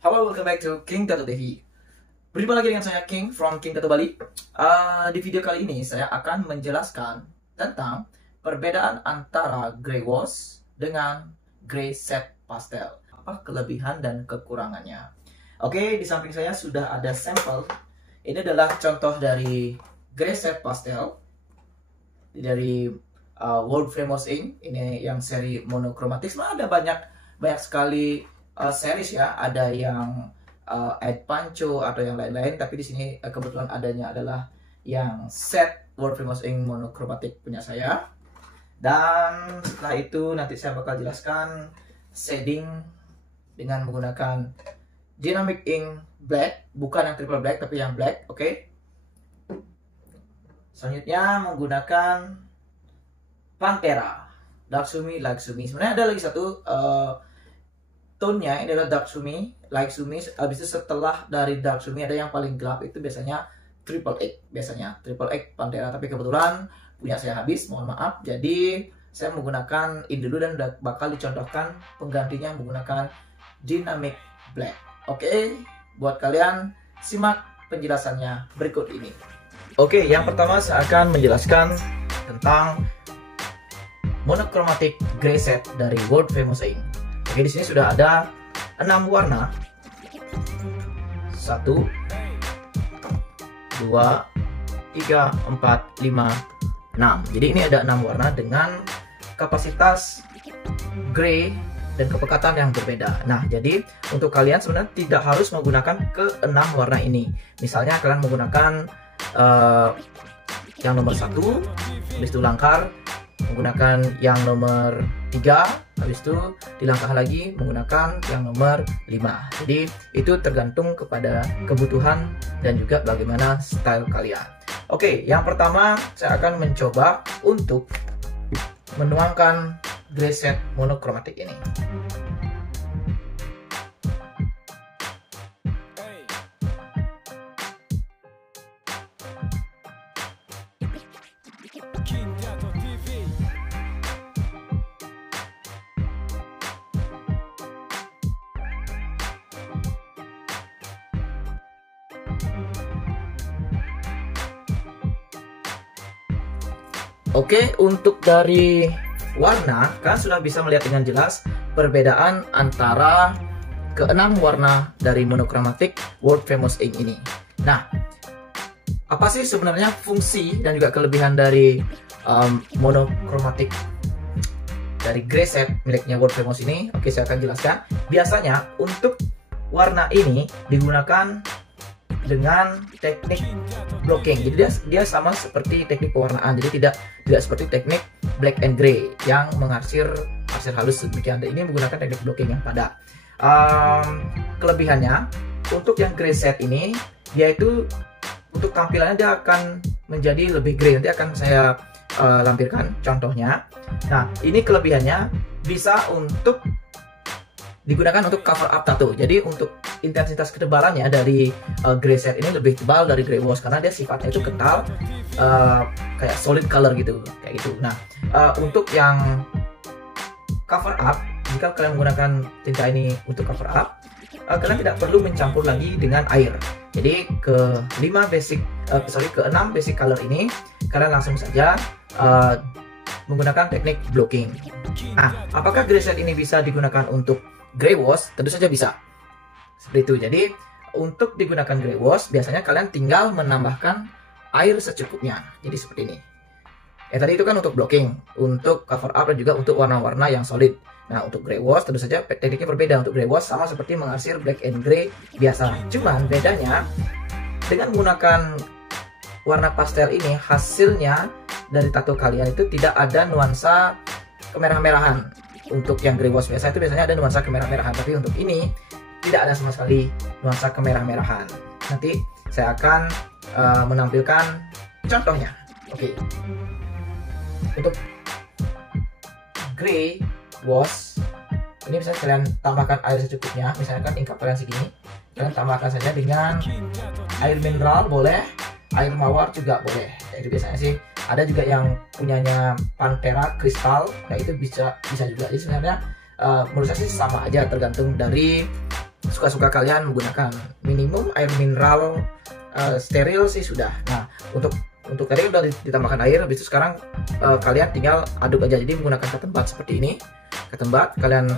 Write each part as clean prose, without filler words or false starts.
Halo, welcome back to King Tattoo TV. Berjumpa lagi dengan saya King from King Tattoo Bali. Di video kali ini saya akan menjelaskan tentang perbedaan antara grey wash dengan grey set pastel. Apa kelebihan dan kekurangannya? Oke, di samping saya sudah ada sampel. Ini adalah contoh dari grey set pastel dari World Famous Ink. Ini yang seri monokromatik. Ada banyak sekali series ya, ada yang Ed Pancho atau yang lain-lain, tapi di sini kebetulan adanya adalah yang set World Famous Ink monokromatik punya saya. Dan setelah itu nanti saya bakal jelaskan shading dengan menggunakan Dynamic Ink Black, bukan yang triple black tapi yang black. Oke. Selanjutnya menggunakan Pantera Dark Sumi, Light Sumi. Sebenarnya ada lagi satu tone-nya, ini adalah Dark Sumi, Light Sumi. Habis itu setelah dari Dark Sumi ada yang paling gelap, itu biasanya Triple X, Pantera. Tapi kebetulan punya saya habis, mohon maaf. Jadi saya menggunakan ini dulu dan bakal dicontohkan penggantinya menggunakan Dynamic Black. Oke, buat kalian simak penjelasannya berikut ini. Oke, yang pertama saya akan menjelaskan tentang monochromatic grey set dari World Famous Ink. Oke, di sini sudah ada 6 warna. 1 2 3 4 5 6. Jadi ini ada 6 warna dengan kapasitas grey dan kepekatan yang berbeda. Nah, jadi untuk kalian sebenarnya tidak harus menggunakan ke-6 warna ini. Misalnya kalian menggunakan yang nomor 1, habis itu langkar, menggunakan yang nomor 3, habis itu dilangkah lagi menggunakan yang nomor 5. Jadi itu tergantung kepada kebutuhan dan juga bagaimana style kalian. Oke, yang pertama saya akan mencoba untuk menuangkan grey set monokromatik ini. Oke, untuk dari warna, kalian sudah bisa melihat dengan jelas perbedaan antara ke-6 warna dari monochromatic World Famous Ink ini. Nah, apa sih sebenarnya fungsi dan juga kelebihan dari monochromatic dari grey set miliknya World Famous ini? Oke, saya akan jelaskan. Biasanya untuk warna ini digunakan dengan teknik blocking. Jadi dia sama seperti teknik pewarnaan. Jadi tidak seperti teknik black and gray yang mengarsir halus demikian. Dan ini menggunakan teknik blocking yang padat. Kelebihannya untuk yang grey set ini, dia itu untuk tampilannya dia akan menjadi lebih grey. Nanti akan saya lampirkan contohnya. Nah, ini kelebihannya bisa untuk digunakan untuk cover up tattoo. Jadi untuk intensitas ketebalannya dari grey set ini lebih tebal dari grey wash karena dia sifatnya itu kental, kayak solid color gitu, kayak gitu. Nah, untuk yang cover up, jika kalian menggunakan tinta ini untuk cover up, kalian tidak perlu mencampur lagi dengan air. Jadi ke-6 basic color ini kalian langsung saja menggunakan teknik blocking. Nah, apakah grey set ini bisa digunakan untuk grey wash? Tentu saja bisa. Seperti itu. Jadi untuk digunakan grey wash biasanya kalian tinggal menambahkan air secukupnya. Jadi seperti ini. Tadi itu kan untuk blocking, untuk cover up dan juga untuk warna-warna yang solid. Nah, untuk grey wash tentu saja tekniknya berbeda. Untuk grey wash sama seperti mengarsir black and gray biasa. Cuman bedanya dengan menggunakan warna pastel ini, hasilnya dari tattoo kalian itu tidak ada nuansa kemerah-merahan. Untuk yang grey wash biasa itu biasanya ada nuansa kemerah-merahan, tapi untuk ini tidak ada sama sekali nuansa kemerah-merahan. Nanti saya akan menampilkan contohnya. Oke. Untuk grey wash ini bisa kalian tambahkan air secukupnya. Misalkan ink kalian segini, kalian tambahkan saja dengan air mineral boleh, air mawar juga boleh. Itu biasanya sih. Ada juga yang punyanya Pantera kristal, nah itu bisa juga. Jadi sebenarnya menurut saya sih sama aja, tergantung dari suka-suka kalian menggunakan minimum air mineral steril sih sudah. Nah, untuk tadi udah ditambahkan air, habis itu sekarang kalian tinggal aduk aja. Jadi menggunakan cotton bud seperti ini, cotton bud kalian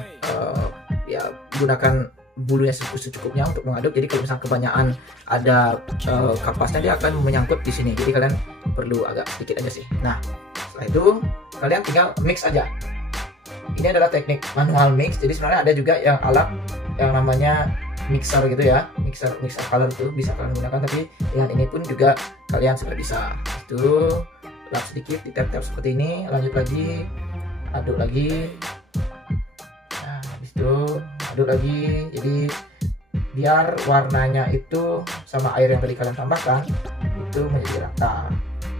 ya gunakan bulunya secukupnya untuk mengaduk. Jadi kalau misalnya kebanyakan ada kapasnya, dia akan menyangkut di sini. Jadi kalian perlu agak sedikit aja sih. Nah, setelah itu kalian tinggal mix aja. Ini adalah teknik manual mix. Jadi sebenarnya ada juga yang alat yang namanya mixer gitu ya, mixer color itu bisa kalian gunakan. Tapi dengan ini pun juga kalian sudah bisa. Itu lap sedikit, di tap seperti ini, lanjut lagi, aduk lagi. Nah, habis itu aduk lagi. Jadi biar warnanya itu sama air yang tadi kalian tambahkan itu menjadi rata.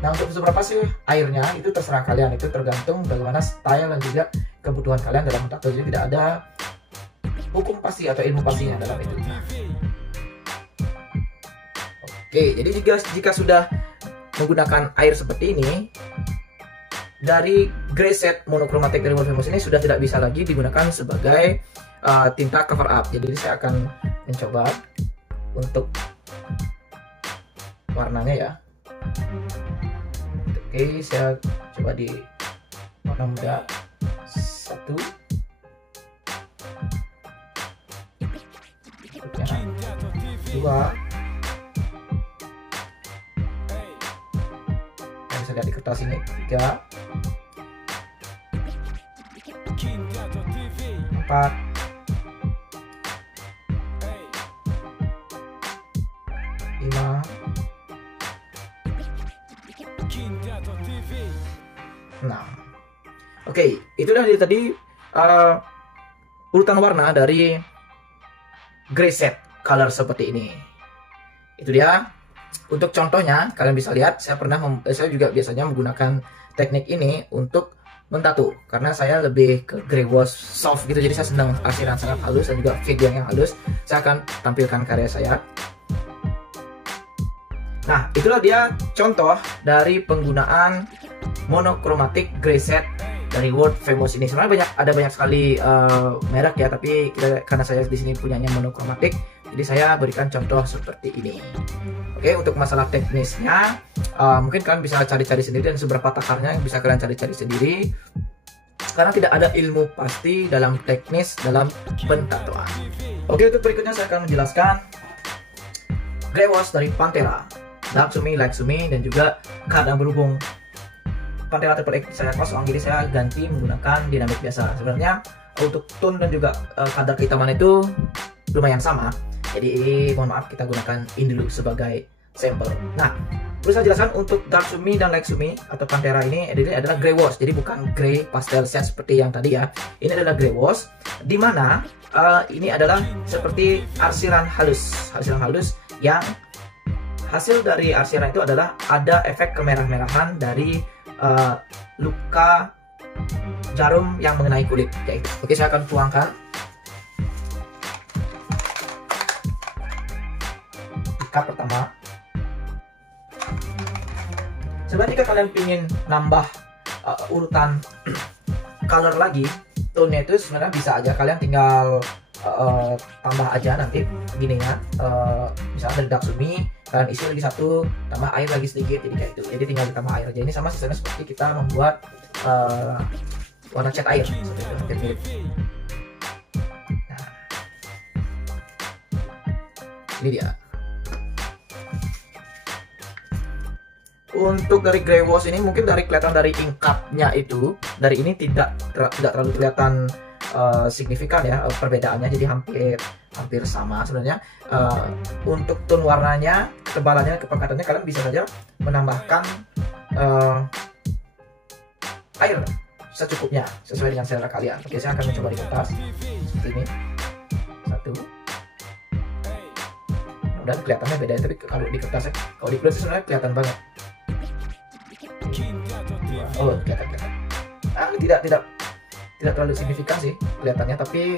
Nah, untuk seberapa sih airnya itu terserah kalian, itu tergantung bagaimana style dan juga kebutuhan kalian dalam tato. Jadi tidak ada hukum pasti atau ilmu pastinya dalam itu. Oke, jadi jika sudah menggunakan air seperti ini, dari gray set monochromatic dari World Famous ini sudah tidak bisa lagi digunakan sebagai tinta cover up. Jadi saya akan mencoba untuk warnanya ya. Oke, saya coba di warna muda 1, 2. Bisa lihat di kertas ini 3, 4, 5. Nah, oke, itu dari tadi urutan warna dari gray set color seperti ini. Itu dia. Untuk contohnya, kalian bisa lihat saya juga biasanya menggunakan teknik ini untuk mentato, karena saya lebih ke gray wash soft gitu. Jadi saya senang arsiran sangat halus dan juga fade yang halus. Saya akan tampilkan karya saya. Nah, itulah dia contoh dari penggunaan monochromatic gray set dari World Famous ini. Sebenarnya ada banyak sekali merek ya, tapi karena saya di sini punyanya monochromatic, jadi saya berikan contoh seperti ini. Oke, untuk masalah teknisnya mungkin kalian bisa cari-cari sendiri, dan seberapa takarnya bisa kalian cari-cari sendiri, karena tidak ada ilmu pasti dalam teknis dalam pentatoan. Oke, untuk berikutnya saya akan menjelaskan gray wash dari Pantera, Dark Sumi, Light Sumi, dan juga kadang berhubung Pantera Triple X saya kosong, jadi saya ganti menggunakan dinamik biasa. Sebenarnya untuk tone dan juga kadar kehitaman itu lumayan sama. Jadi mohon maaf, kita gunakan ini dulu sebagai sampel. Nah, perlu saya jelaskan untuk Dark Sumi dan Light Sumi atau Pantera ini adalah gray wash. Jadi bukan gray pastel set seperti yang tadi ya. Ini adalah gray wash, di mana ini adalah seperti arsiran halus yang hasil dari arsiran itu adalah ada efek kemerah-merahan dari luka jarum yang mengenai kulit kayak gitu. Oke, saya akan tuangkan ikat pertama. Sebenarnya jika kalian ingin nambah urutan color lagi, tone-nya itu sebenarnya bisa aja kalian tinggal tambah aja nanti gini ya, misalnya dari Dark Sumi kalian isi lagi 1, tambah air lagi sedikit, jadi kayak itu. Jadi tinggal ditambah air aja. Ini sama sistemnya seperti kita membuat warna cat air seperti itu, hampir mirip. Nah, ini dia. Untuk dari gray wash ini mungkin kelihatan dari ingkatnya itu, dari ini tidak terlalu kelihatan signifikan ya perbedaannya, jadi hampir sama sebenarnya. Untuk tone warnanya, ketebalannya, kepekatannya kalian bisa saja menambahkan air secukupnya sesuai dengan selera kalian. Oke, saya akan mencoba di kertas seperti ini. 1. Dan kelihatannya beda, tapi kalau di kertas, kalau di kulit sebenarnya kelihatan banget. Oh, kelihatan. Tidak terlalu signifikan sih kelihatannya, tapi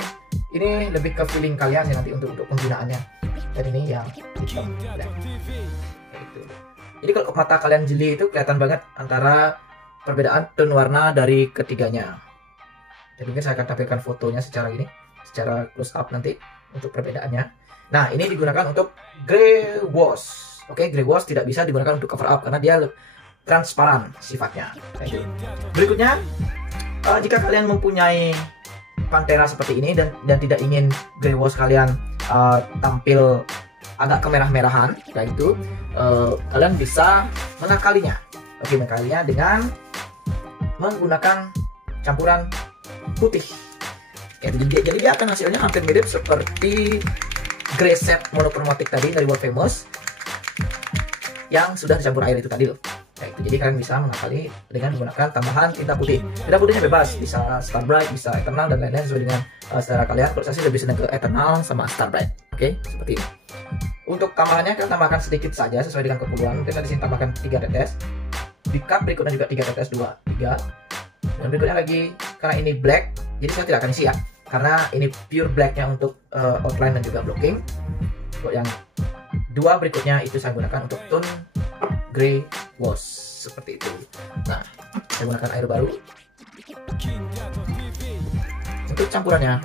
ini lebih ke feeling kalian sih nanti untuk penggunaannya. Dan ini yang hitam black. Gitu. Jadi kalau mata kalian jeli itu kelihatan banget antara perbedaan tone warna dari ketiganya. Jadi mungkin saya akan tampilkan fotonya secara close up nanti. untuk perbedaannya. Nah, ini digunakan untuk gray wash. Oke, gray wash tidak bisa digunakan untuk cover up karena dia transparan sifatnya. Berikutnya, jika kalian mempunyai Pantera seperti ini dan tidak ingin gray wash kalian tampil agak kemerah-merahan, yaitu kalian bisa mengakalinya. Oke, mengakalinya dengan menggunakan campuran putih. Oke, jadi dia akan hasilnya hampir mirip seperti gray set monochromatic tadi dari World Famous yang sudah dicampur air itu tadi loh. Jadi kalian bisa mengakali dengan menggunakan tambahan tinta putih. Tinta putihnya bebas, bisa Star Bright, bisa Eternal dan lain-lain sesuai dengan selera kalian. Kalau saya sih lebih senang ke Eternal sama Star Bright. Oke, seperti ini. Untuk tambahannya kalian tambahkan sedikit saja sesuai dengan keperluan. Mungkin di sini tambahkan 3 tetes. Di cup berikutnya juga 3 tetes, 2, 3. Dan berikutnya lagi, karena ini black, jadi saya tidak akan isi ya. Karena ini pure blacknya untuk outline dan juga blocking. Untuk yang 2 berikutnya itu saya gunakan untuk tone gray wash seperti itu. Nah, saya gunakan air baru. Untuk campurannya,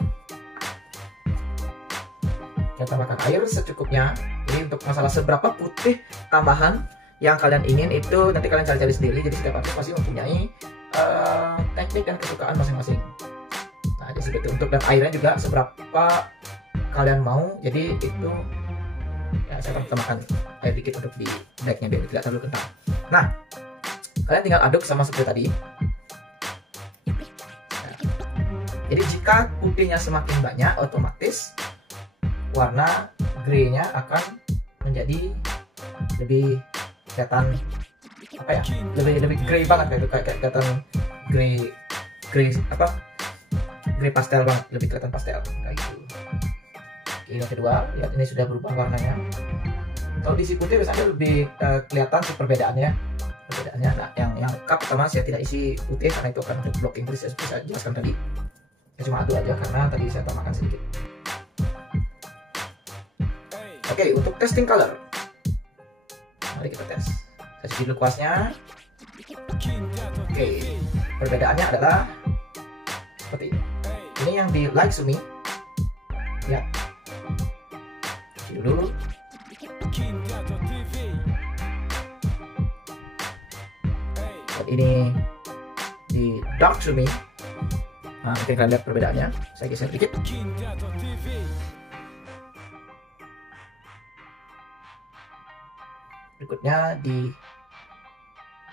saya tambahkan air secukupnya. Jadi untuk masalah seberapa putih tambahan yang kalian ingin itu nanti kalian cari-cari sendiri. Jadi setiap artis pasti mempunyai teknik dan kesukaan masing-masing. Nah, jadi seperti itu. Untuk dan airnya juga seberapa kalian mau. Jadi itu ya, saya akan tambahkan air dikit untuk di blacknya biar tidak terlalu kental. Nah, kalian tinggal aduk sama seperti tadi. Nah, jadi jika putihnya semakin banyak, otomatis warna grey-nya akan menjadi lebih kelihatan apa ya? Lebih grey banget kayak kelihatan grey apa? Grey pastel banget, lebih kelihatan pastel kayak gitu. Oke, yang kedua, lihat ini sudah berubah warnanya. Kalau diisi putih biasanya lebih kelihatan sih perbedaannya. Nah, yang cup pertama saya tidak isi putih karena itu akan untuk blocking. Jadi saya bisa jelaskan tadi. Saya cuma aduk aja karena tadi saya tambahkan sedikit. Oke, untuk testing color, mari kita tes. Saya isi dulu kuasnya. Oke, perbedaannya adalah seperti ini. Ini yang di Like-Sumi, ya. Isi dulu. Dan ini di Dark-Sumi. Nah, mungkin kalian lihat perbedaannya. Saya geser sedikit. Berikutnya di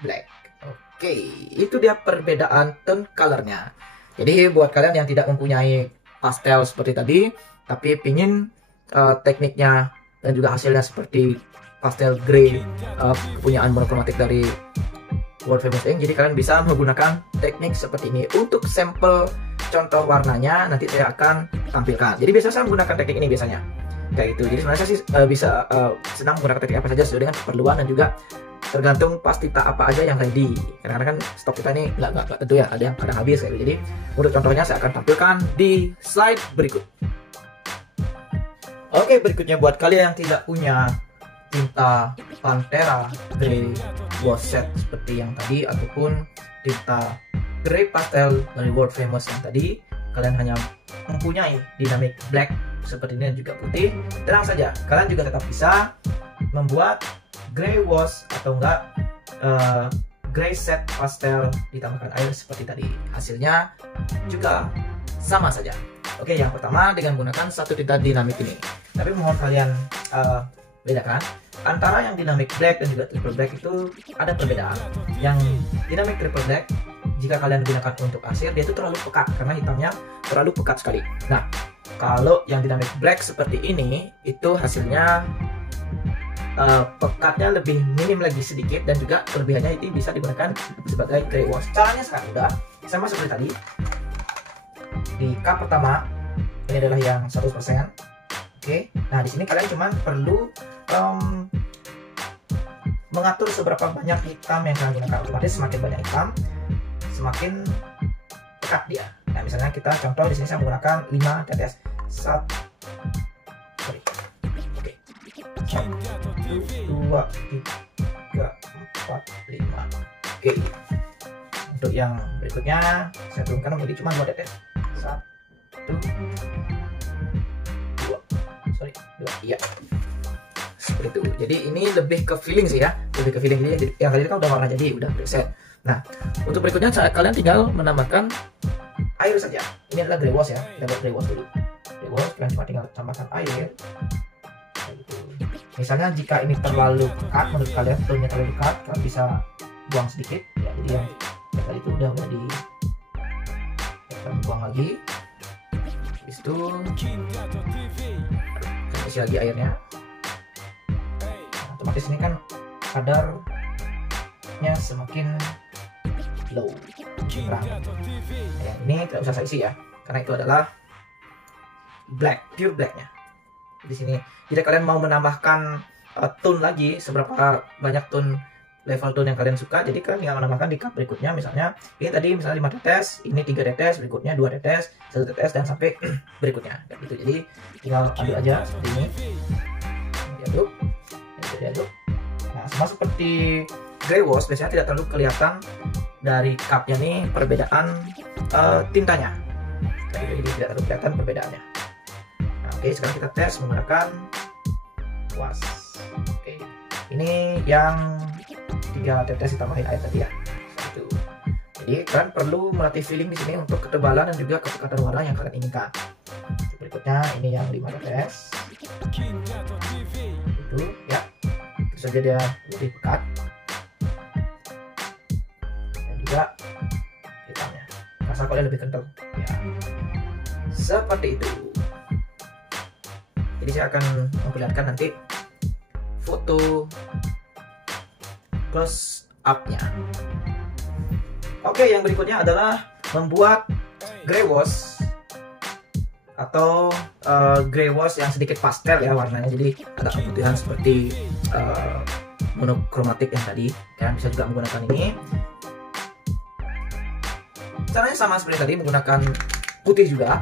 black. Oke, itu dia perbedaan tone colornya. Jadi buat kalian yang tidak mempunyai pastel seperti tadi, tapi pingin tekniknya dan juga hasilnya seperti pastel grey kepunyaan monochromatic dari World Famous Ink, jadi kalian bisa menggunakan teknik seperti ini. Untuk sampel contoh warnanya nanti saya akan tampilkan. Jadi biasanya saya menggunakan teknik ini biasanya. Kayak gitu. Jadi sebenarnya saya sih bisa senang menggunakan teknik apa saja sesuai dengan keperluan dan juga tergantung pasti tak apa aja yang ready. Kadang-kadang kan stok kita ini nggak tentu ya, ada yang kadang habis kayak gitu. Jadi untuk contohnya saya akan tampilkan di slide berikut. Oke, berikutnya buat kalian yang tidak punya tinta Pantera Grey Wash Set seperti yang tadi ataupun tinta Grey Pastel dari World Famous yang tadi, kalian hanya mempunyai Dynamic Black seperti ini dan juga putih, tenang saja, kalian juga tetap bisa membuat Grey Wash atau enggak Grey Set Pastel ditambahkan air seperti tadi. Hasilnya juga sama saja. Oke, yang pertama dengan menggunakan satu tinta dinamik ini. Tapi mohon kalian bedakan antara yang dynamic black dan juga triple black itu ada perbedaan. Yang dynamic triple black jika kalian gunakan untuk arsir dia itu terlalu pekat karena hitamnya terlalu pekat sekali. Nah, kalau yang dynamic black seperti ini itu hasilnya pekatnya lebih minim lagi sedikit dan juga kelebihannya itu bisa digunakan sebagai grey wash. Caranya sangat mudah, sama seperti tadi. Di cup pertama ini adalah yang 100%. Oke, nah di sini kalian cuma perlu mengatur seberapa banyak hitam yang kalian gunakan. Otomatis semakin banyak hitam, semakin pekat dia. Nah, misalnya kita contoh di sini saya menggunakan 5 tetes. 1, 2, 3, 4, 5. Oke. Untuk yang berikutnya saya turunkan menjadi cuma 2 tetes. 1, 2. Iya, seperti itu. Jadi ini lebih ke feeling sih ya, lebih ke feeling. Jadi yang tadi kan udah warna jadi udah preset. Nah, untuk berikutnya kalian tinggal menambahkan air saja. Ini adalah grey wash ya, kita buat grey wash dulu. Grey wash kalian cuma tinggal tambahkan air. Gitu. Misalnya jika ini terlalu pekat menurut kalian, tone-nya terlalu pekat, kalian bisa buang sedikit ya. Jadi yang tadi itu udah di buang lagi. Habis itu kasih lagi airnya. Nah, otomatis ini kan kadarnya semakin low, terang. Ya, ini tidak usah saya isi ya, karena itu adalah black, pure blacknya. Di sini jika kalian mau menambahkan tone lagi, seberapa banyak tone level tone yang kalian suka, jadi kalian tinggal menambahkan di cup berikutnya. Misalnya ini tadi misalnya 5 tetes, ini 3 tetes, berikutnya 2 tetes, 1 tetes, dan sampai berikutnya kayak gitu. Jadi tinggal ambil aja seperti ini, diaduk, diaduk. Nah, sama seperti grey wash, biasanya tidak terlalu kelihatan dari cupnya nih perbedaan tintanya, jadi tidak terlalu kelihatan perbedaannya. Nah, oke, sekarang kita tes menggunakan wash. Oke, ini yang 3 tetes ditambahin air tadi ya. Itu. Jadi kalian perlu melatih feeling di sini untuk ketebalan dan juga kepekatan warna yang kalian inginkan. Berikutnya ini yang 5 tetes. Itu ya. Terus saja dia lebih pekat. Dan juga hitamnya. Rasa kalau lebih kental. Ya. Seperti itu. Jadi saya akan memperlihatkan nanti foto close up-nya. Oke, yang berikutnya adalah membuat grey wash atau grey wash yang sedikit pastel ya warnanya, jadi ada keputihan seperti monokromatik yang tadi. Kalian bisa juga menggunakan ini. Caranya sama seperti tadi, menggunakan putih juga,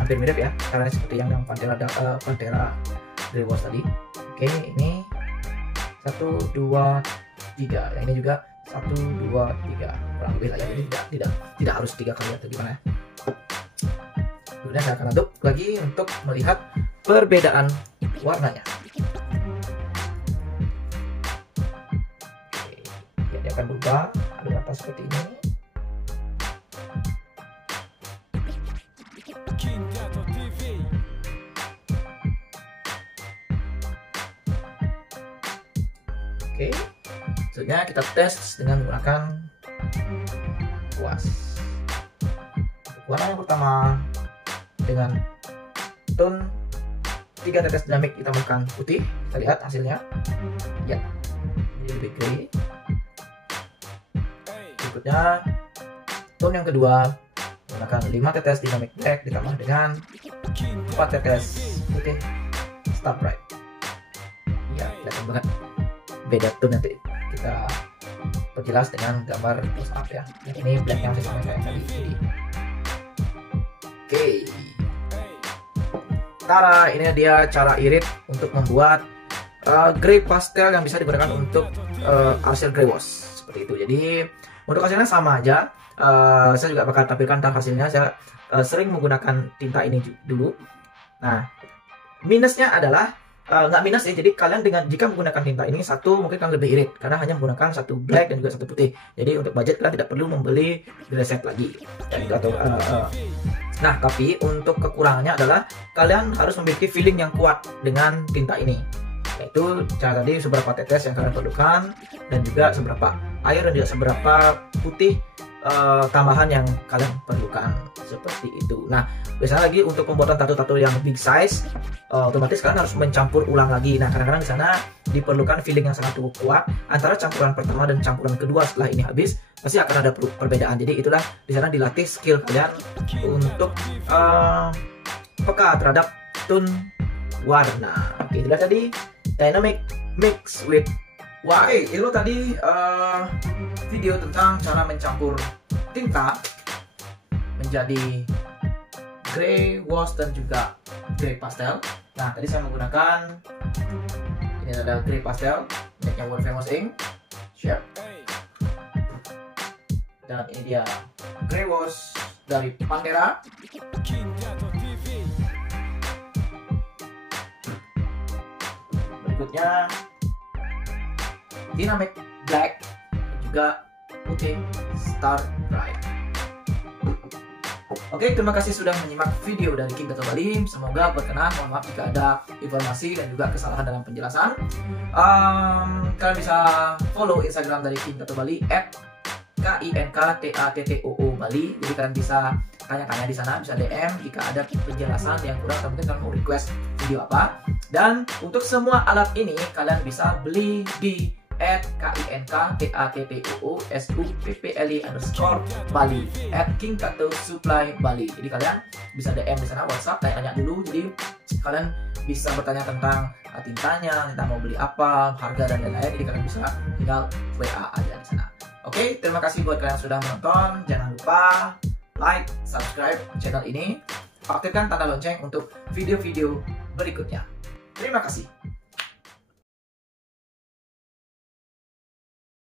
hampir mirip ya, caranya seperti yang Pantera grey wash tadi. Oke, ini 1, 2, 3. Yang ini juga 1, 2, 3. Kurang lebih lah ya. Jadi tidak harus 3 kali atau gimana ya. Kemudian saya akan aduk lagi untuk melihat perbedaan warnanya. Oke, ya, dia akan berubah. Aduk rata seperti ini. Oke, selanjutnya kita tes dengan menggunakan wash. Warna yang pertama dengan tone 3 tetes dinamik ditambahkan putih. Kita lihat hasilnya. Ya, ini lebih grey. Berikutnya tone yang kedua menggunakan 5 tetes dinamik black ditambah dengan 4 tetes putih star bright. Ya, kelihatan banget beda tone, nanti kita perjelas dengan gambar close up ya. Dan ini blacknya masih sama kayak tadi. Oke, Tara, ini dia cara irit untuk membuat grey pastel yang bisa digunakan untuk hasil grey wash seperti itu. Jadi untuk hasilnya sama aja. Saya juga bakal tampilkan hasilnya. Saya sering menggunakan tinta ini dulu. Nah, minusnya adalah nggak minus ya, jadi kalian jika menggunakan tinta ini satu mungkin kalian lebih irit karena hanya menggunakan 1 black dan juga 1 putih. Jadi untuk budget kalian tidak perlu membeli grey set lagi dan atau nah, tapi untuk kekurangannya adalah kalian harus memiliki feeling yang kuat dengan tinta ini, yaitu cara tadi seberapa tetes yang kalian perlukan dan juga seberapa air dan juga seberapa putih tambahan yang kalian perlukan seperti itu. Nah, biasanya lagi untuk pembuatan tato-tato yang big size, otomatis kalian harus mencampur ulang lagi. Nah, kadang-kadang di sana diperlukan feeling yang sangat kuat antara campuran pertama dan campuran kedua. Setelah ini habis, pasti akan ada perbedaan. Jadi itulah di sana dilatih skill kalian untuk peka terhadap tone warna. Oke, itulah tadi dynamic mix with white. Itu tadi video tentang cara mencampur tinta menjadi grey wash dan juga grey pastel. Nah, tadi saya menggunakan ini ada grey pastel miliknya World Famous Ink. Siap. Dan ini dia grey wash dari Pantera. berikutnya Dynamic Black dan juga putih Star Bright. Oke, terima kasih sudah menyimak video dari King Tattoo Bali. Semoga berkenan. Mohon maaf jika ada informasi dan juga kesalahan dalam penjelasan. Kalian bisa follow Instagram dari King Tattoo Bali @KINKTATTOO Bali. Jadi kalian bisa tanya-tanya di sana, bisa DM jika ada penjelasan yang kurang atau mungkin kalian mau request video apa. Dan untuk semua alat ini kalian bisa beli di @KINKTATTOOSUPPLI_Bali @King Tattoo Supply Bali. Jadi kalian bisa DM di sana, WhatsApp, tanya dulu. Jadi kalian bisa bertanya tentang tintanya, tentang mau beli apa, harga dan lain-lain. Jadi kalian bisa tinggal WA aja di sana. Oke, terima kasih buat kalian yang sudah menonton. Jangan lupa like, subscribe channel ini, aktifkan tanda lonceng untuk video-video berikutnya. Terima kasih.